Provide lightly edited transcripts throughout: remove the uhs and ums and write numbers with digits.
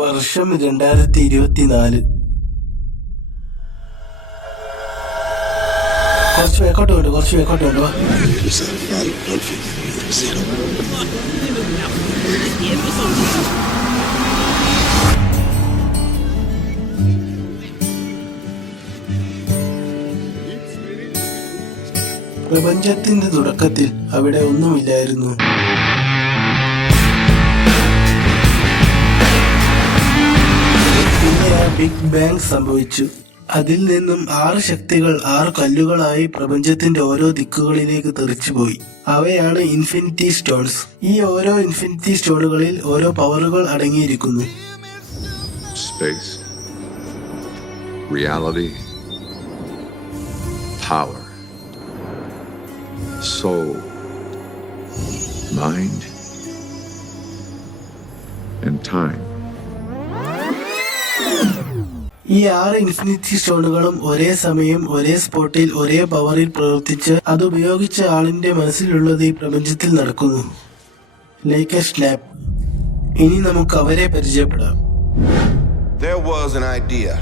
വർഷം 2024. കുറച്ച് വേക്കോട്ട് വേണ്ടോ പ്രപഞ്ചത്തിന്റെ തുടക്കത്തിൽ അവിടെ ഒന്നുമില്ലായിരുന്നു. പിന്നെ ആ ബിഗ് ബാങ് സംഭവിച്ചു. അതിൽ നിന്നും 6 ശക്തികൾ 6 കല്ലുകളായി പ്രപഞ്ചത്തിന്റെ ഓരോ ദിക്കുകളിലേക്ക് തെറിച്ചുപോയി. അവയാണ് ഇൻഫിനിറ്റി സ്റ്റോൺസ്. ഈ ഓരോ ഇൻഫിനിറ്റി സ്റ്റോണുകളിൽ ഓരോ പവറുകൾ അടങ്ങിയിരിക്കുന്നു. Space, reality, power, soul, mind, and time. ഈ 6 ഇൻഫിനിറ്റി സ്റ്റോണുകളും ഒരേ സമയം ഒരേ സ്പോട്ടിൽ ഒരേ പവറിൽ പ്രവർത്തിച്ച് അതുപയോഗിച്ച ആളിന്റെ മനസ്സിലുള്ളത് ഈ പ്രപഞ്ചത്തിൽ നടക്കുന്നു. Like A snap. ഇനി നമുക്ക് അവരെ പരിചയപ്പെടാം. There was an idea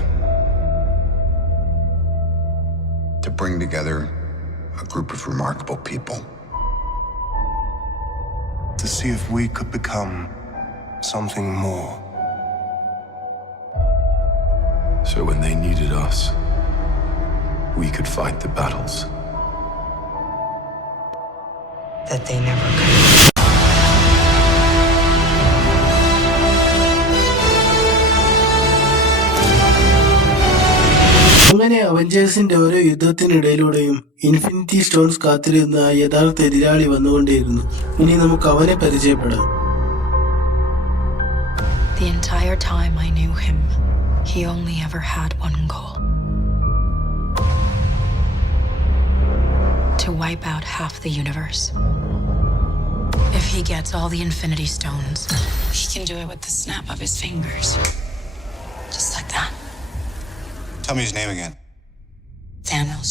to bring together a group of remarkable people to see if we could become something more. So when they needed us, we could fight the battles that they never could. അങ്ങനെ അവഞ്ചേഴ്സിന്റെ ഓരോ യുദ്ധത്തിനിടയിലൂടെയും infinity stones കാത്തിരുന്ന ആ യഥാർത്ഥ എതിരാളി വന്നുകൊണ്ടേയിരുന്നു. ഇനി നമുക്ക് അവനെ പരിചയപ്പെടാം. The entire time I knew him, he only ever had one goal: to wipe out half the universe. If he gets all the Infinity Stones, he can do it with the snap of his fingers. Just like that. Tell me his name again. Thanos.